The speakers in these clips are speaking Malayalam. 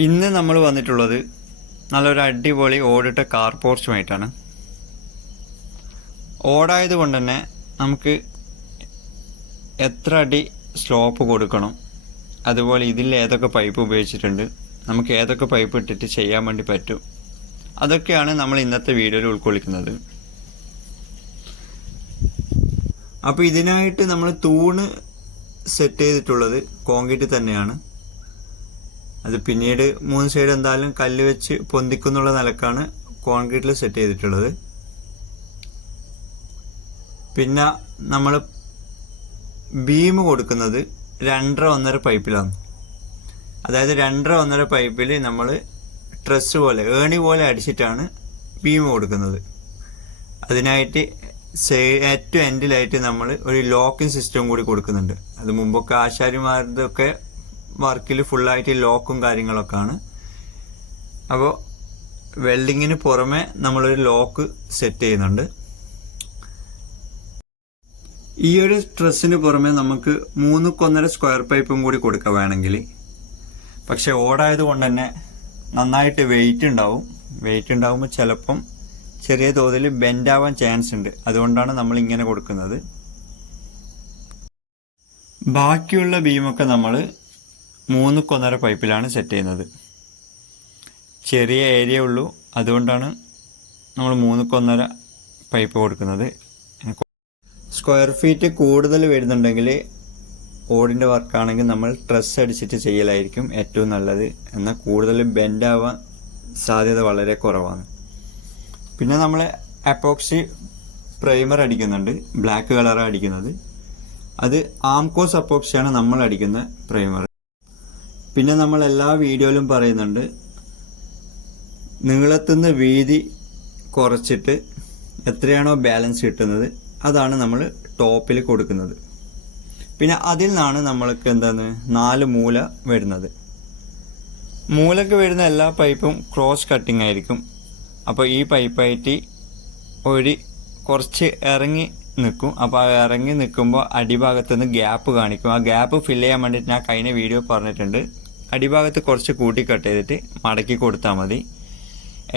ഇന്ന് നമ്മൾ വന്നിട്ടുള്ളത് നല്ലൊരു അടിപൊളി ഓടിട്ട കാർ പോർച്ചുമായിട്ടാണ് ഓടായത് കൊണ്ട് തന്നെ നമുക്ക് എത്ര അടി സ്ലോപ്പ് കൊടുക്കണം അതുപോലെ ഇതിൽ ഏതൊക്കെ പൈപ്പ് ഉപയോഗിച്ചിട്ടുണ്ട് നമുക്ക് ഏതൊക്കെ പൈപ്പ് ഇട്ടിട്ട് ചെയ്യാൻ വേണ്ടി പറ്റും അതൊക്കെയാണ് നമ്മൾ ഇന്നത്തെ വീഡിയോയിൽ ഉൾക്കൊള്ളിക്കുന്നത്. അപ്പോൾ ഇതിനായിട്ട് നമ്മൾ തൂണ് സെറ്റ് ചെയ്തിട്ടുള്ളത് കോൺക്രീറ്റ് തന്നെയാണ്. അത് പിന്നീട് മൂന്ന് സൈഡ് എന്തായാലും കല്ല് വെച്ച് പൊന്തിക്കുന്നുള്ള നിലക്കാണ് കോൺക്രീറ്റിൽ സെറ്റ് ചെയ്തിട്ടുള്ളത്. പിന്നെ നമ്മൾ ബീം കൊടുക്കുന്നത് രണ്ടര ഒന്നര പൈപ്പിലാണ്. അതായത് രണ്ടര ഒന്നര പൈപ്പിൽ നമ്മൾ ട്രസ് പോലെ ഏണി പോലെ അടിച്ചിട്ടാണ് ബീം കൊടുക്കുന്നത്. അതിനായിട്ട് ഏറ്റവും എൻഡിലായിട്ട് നമ്മൾ ഒരു ലോക്കിംഗ് സിസ്റ്റം കൂടി കൊടുക്കുന്നുണ്ട്. അത് മുമ്പൊക്കെ ആശാരിമാരുടെയൊക്കെ വർക്കിൽ ഫുള്ളായിട്ട് ലോക്കും കാര്യങ്ങളൊക്കെ ആണ് അപ്പോൾ വെൽഡിങ്ങിന് പുറമെ നമ്മളൊരു ലോക്ക് സെറ്റ് ചെയ്യുന്നുണ്ട്. ഈ ഒരു ഡ്രസ്സിന് പുറമെ നമുക്ക് മൂന്ന് കൊന്നര സ്ക്വയർ പൈപ്പും കൂടി കൊടുക്കുക വേണമെങ്കിൽ. പക്ഷെ ഓടായത് കൊണ്ട് തന്നെ നന്നായിട്ട് വെയിറ്റ് ഉണ്ടാവും. വെയിറ്റ് ഉണ്ടാകുമ്പോൾ ചിലപ്പം ചെറിയ തോതിൽ ബെൻഡ് ആവാൻ ചാൻസ് ഉണ്ട്. അതുകൊണ്ടാണ് നമ്മൾ ഇങ്ങനെ കൊടുക്കുന്നത്. ബാക്കിയുള്ള ബീമൊക്കെ നമ്മൾ മൂന്ന് കൊന്നര പൈപ്പിലാണ് സെറ്റ് ചെയ്യുന്നത്. ചെറിയ ഏരിയ ഉള്ളൂ. അതുകൊണ്ടാണ് നമ്മൾ മൂന്ന് കൊന്നര പൈപ്പ് കൊടുക്കുന്നത്. സ്ക്വയർ ഫീറ്റ് കൂടുതൽ വരുന്നുണ്ടെങ്കിൽ ഓടിന്റെ വർക്കാണെങ്കിൽ നമ്മൾ ട്രസ് അടിച്ചിട്ട് ചെയ്യലായിരിക്കും ഏറ്റവും നല്ലത്. എന്നാൽ കൂടുതൽ ബെൻഡ് ആവാൻ സാധ്യത വളരെ കുറവാണ്. പിന്നെ നമ്മൾ അപ്പോക്സി പ്രൈമർ അടിക്കുന്നുണ്ട്. ബ്ലാക്ക് കളറാണ് അടിക്കുന്നത്. അത് ആംകോസ് അപ്പോക്സിയാണ് നമ്മൾ അടിക്കുന്ന പ്രൈമർ പിന്നെ നമ്മൾ എല്ലാ വീഡിയോയിലും പറയുന്നുണ്ട് നീളത്തുനിന്ന് വീതി കുറച്ചിട്ട് എത്രയാണോ ബാലൻസ് കിട്ടുന്നത് അതാണ് നമ്മൾ ടോപ്പിൽ കൊടുക്കുന്നത്. പിന്നെ അതിൽ നിന്നാണ് നമ്മൾക്ക് എന്താണ് നാല് മൂല വരുന്നത്. മൂലക്ക് വരുന്ന എല്ലാ പൈപ്പും ക്രോസ് കട്ടിംഗ് ആയിരിക്കും. അപ്പോൾ ഈ പൈപ്പായിട്ട് ഒരു കുറച്ച് ഇറങ്ങി നിൽക്കും. അപ്പോൾ ആ ഇറങ്ങി നിൽക്കുമ്പോൾ അടിഭാഗത്തുനിന്ന് ഗ്യാപ്പ് കാണിക്കും. ആ ഗ്യാപ്പ് ഫില്ല് ചെയ്യാൻ വേണ്ടിയിട്ട് ഞാൻ കഴിഞ്ഞ വീഡിയോ പറഞ്ഞിട്ടുണ്ട്. അടിഭാഗത്ത് കുറച്ച് കൂട്ടി കട്ട് ചെയ്തിട്ട് മടക്കി കൊടുത്താൽ മതി.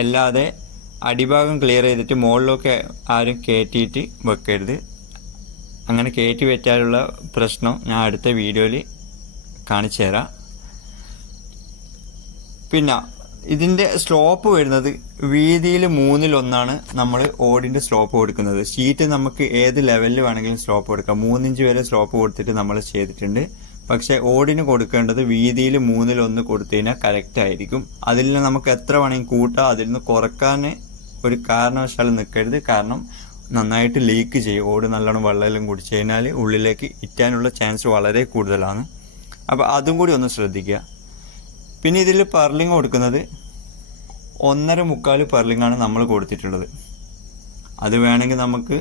അല്ലാതെ അടിഭാഗം ക്ലിയർ ചെയ്തിട്ട് മുകളിലൊക്കെ ആരും കയറ്റിയിട്ട് വെക്കരുത്. അങ്ങനെ കയറ്റി വെച്ചാലുള്ള പ്രശ്നം ഞാൻ അടുത്ത വീഡിയോയിൽ കാണിച്ചു തരാം. പിന്നെ ഇതിന്റെ സ്ലോപ്പ് വരുന്നത് വീതിയിൽ മൂന്നിലൊന്നാണ് നമ്മൾ ഓടിന്റെ സ്ലോപ്പ് കൊടുക്കുന്നത്. ഷീറ്റ് നമുക്ക് ഏത് ലെവലിൽ വേണമെങ്കിലും സ്ലോപ്പ് കൊടുക്കാം. മൂന്നിഞ്ച് വരെ സ്ലോപ്പ് കൊടുത്തിട്ട് നമ്മൾ ചെയ്തിട്ടുണ്ട്. പക്ഷേ ഓടിന് കൊടുക്കേണ്ടത് വീതിയിൽ മൂന്നിലൊന്ന് കൊടുത്തു കഴിഞ്ഞാൽ കറക്റ്റ് ആയിരിക്കും. അതിൽ നിന്ന് നമുക്ക് എത്ര വേണമെങ്കിൽ കൂട്ടാം. അതിൽ നിന്ന് കുറയ്ക്കാൻ ഒരു കാരണവശാലും നിൽക്കരുത്. കാരണം നന്നായിട്ട് ലീക്ക് ചെയ്യും. ഓട് നല്ലോണം വെള്ളമെല്ലാം കുടിച്ചു കഴിഞ്ഞാൽ ഉള്ളിലേക്ക് ഇറ്റാനുള്ള ചാൻസ് വളരെ കൂടുതലാണ്. അപ്പോൾ അതും കൂടി ഒന്ന് ശ്രദ്ധിക്കുക. പിന്നെ ഇതിൽ പർലിങ് കൊടുക്കുന്നത് ഒന്നര മുക്കാൽ പർലിങ്ങാണ് നമ്മൾ കൊടുത്തിട്ടുള്ളത്. അത് വേണമെങ്കിൽ നമുക്ക്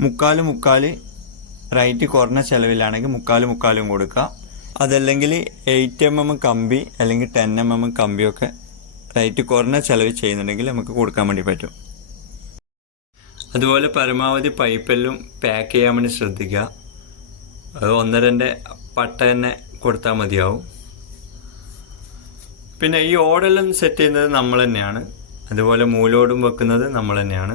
മുക്കാൽ മുക്കാൽ റൈറ്റ് കുറഞ്ഞ ചിലവിലാണെങ്കിൽ മുക്കാൽ മുക്കാലും കൊടുക്കുക. അതല്ലെങ്കിൽ എയ്റ്റ് എം എം കമ്പി അല്ലെങ്കിൽ ടെൻ എം എം കമ്പിയൊക്കെ റൈറ്റ് കുറഞ്ഞ ചിലവ് ചെയ്യുന്നുണ്ടെങ്കിൽ നമുക്ക് കൊടുക്കാൻ വേണ്ടി പറ്റും. അതുപോലെ പരമാവധി പൈപ്പെല്ലാം പാക്ക് ചെയ്യാൻ വേണ്ടി ശ്രദ്ധിക്കുക. അത് ഒന്നരന്റെ പട്ട തന്നെ കൊടുത്താൽ മതിയാവും. പിന്നെ ഈ ഓടെല്ലാം സെറ്റ് ചെയ്യുന്നത് നമ്മൾ തന്നെയാണ്. അതുപോലെ മൂലോടും വെക്കുന്നത് നമ്മൾ തന്നെയാണ്.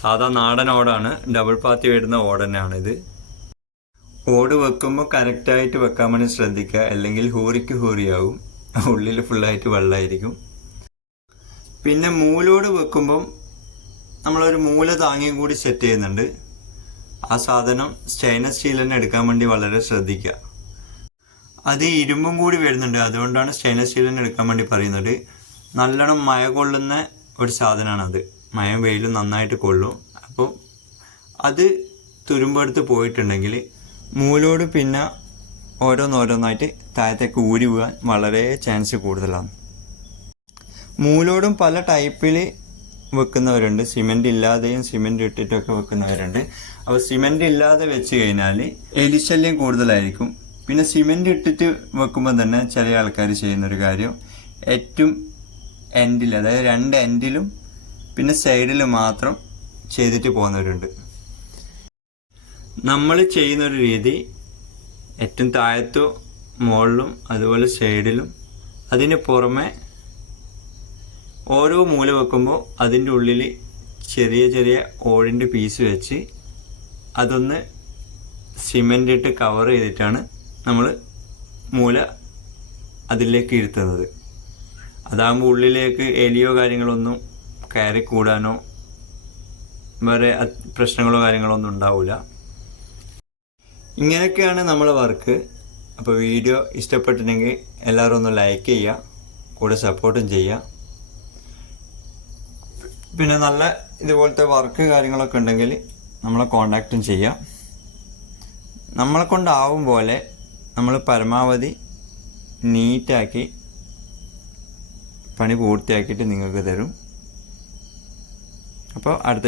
സാധാ നാടൻ ഓടാണ്. ഡബിൾ പാത്തി വരുന്ന ഓട് തന്നെയാണ് ഇത്. ഓട് വെക്കുമ്പോൾ കറക്റ്റായിട്ട് വെക്കാൻ വേണ്ടി ശ്രദ്ധിക്കുക. അല്ലെങ്കിൽ ഹൂറിക്ക് ഹൂറിയാവും. ഉള്ളിൽ ഫുള്ളായിട്ട് വെള്ളമായിരിക്കും പിന്നെ മൂലോട് വെക്കുമ്പം നമ്മളൊരു മൂല താങ്ങിയും കൂടി സെറ്റ് ചെയ്യുന്നുണ്ട്. ആ സാധനം സ്റ്റെയിൻലെസ് സ്റ്റീൽ തന്നെ എടുക്കാൻ വേണ്ടി വളരെ ശ്രദ്ധിക്കുക. അത് ഇരുമ്പും കൂടി വരുന്നുണ്ട്. അതുകൊണ്ടാണ് സ്റ്റെയിൻലെസ് സ്റ്റീൽ തന്നെ എടുക്കാൻ വേണ്ടി പറയുന്നത്. നല്ലോണം മഴ കൊള്ളുന്ന ഒരു സാധനമാണ് അത് മഴയും വെയിലും നന്നായിട്ട് കൊള്ളും. അപ്പോൾ അത് തുരുമ്പെടുത്ത് പോയിട്ടുണ്ടെങ്കിൽ മൂലോട് പിന്നെ ഓരോന്നോരോന്നായിട്ട് താഴത്തേക്ക് ഊരി പോകാൻ വളരെ ചാൻസ് കൂടുതലാണ്. മൂലോടും പല ടൈപ്പിൽ വെക്കുന്നവരുണ്ട്. സിമെന്റ് ഇല്ലാതെയും സിമെന്റ് ഇട്ടിട്ടൊക്കെ വെക്കുന്നവരുണ്ട്. അപ്പോൾ സിമെന്റ് ഇല്ലാതെ വെച്ച് കഴിഞ്ഞാൽ എലിശല്യം കൂടുതലായിരിക്കും. പിന്നെ സിമെന്റ് ഇട്ടിട്ട് വെക്കുമ്പോൾ തന്നെ ചില ആൾക്കാർ ചെയ്യുന്നൊരു കാര്യം ഏറ്റവും എൻഡിൽ അതായത് രണ്ട് എൻഡിലും പിന്നെ സൈഡിൽ മാത്രം ചെയ്തിട്ട് പോകുന്നവരുണ്ട്. നമ്മൾ ചെയ്യുന്നൊരു രീതി ഏറ്റവും താഴത്തു മുകളിലും അതുപോലെ സൈഡിലും അതിന് പുറമെ ഓരോ മൂല വെക്കുമ്പോൾ അതിന്റെ ഉള്ളിൽ ചെറിയ ചെറിയ ഓടിന്റെ പീസ് വെച്ച് അതൊന്ന് സിമെന്റ് ഇട്ട് കവർ ചെയ്തിട്ടാണ് നമ്മൾ മൂല അതിലേക്ക് ഇരുത്തുന്നത്. അതാകുമ്പോൾ ഉള്ളിലേക്ക് എലിയോ കാര്യങ്ങളൊന്നും കയറി കൂടാനോ വേറെ പ്രശ്നങ്ങളോ കാര്യങ്ങളോ ഒന്നും ഉണ്ടാവില്ല ഇങ്ങനെയൊക്കെയാണ് നമ്മളെ വർക്ക്. അപ്പോൾ വീഡിയോ ഇഷ്ടപ്പെട്ടിട്ടുണ്ടെങ്കിൽ എല്ലാവരും ഒന്ന് ലൈക്ക് ചെയ്യുക കൂടെ സപ്പോർട്ടും ചെയ്യുക. പിന്നെ നല്ല ഇതുപോലത്തെ വർക്ക് കാര്യങ്ങളൊക്കെ ഉണ്ടെങ്കിൽ നമ്മളെ കോണ്ടാക്റ്റും ചെയ്യാം നമ്മളെ കൊണ്ടാവും പോലെ നമ്മൾ പരമാവധി നീറ്റാക്കി പണി പൂർത്തിയാക്കിയിട്ട് നിങ്ങൾക്ക് തരും. അപ്പോൾ അടുത്ത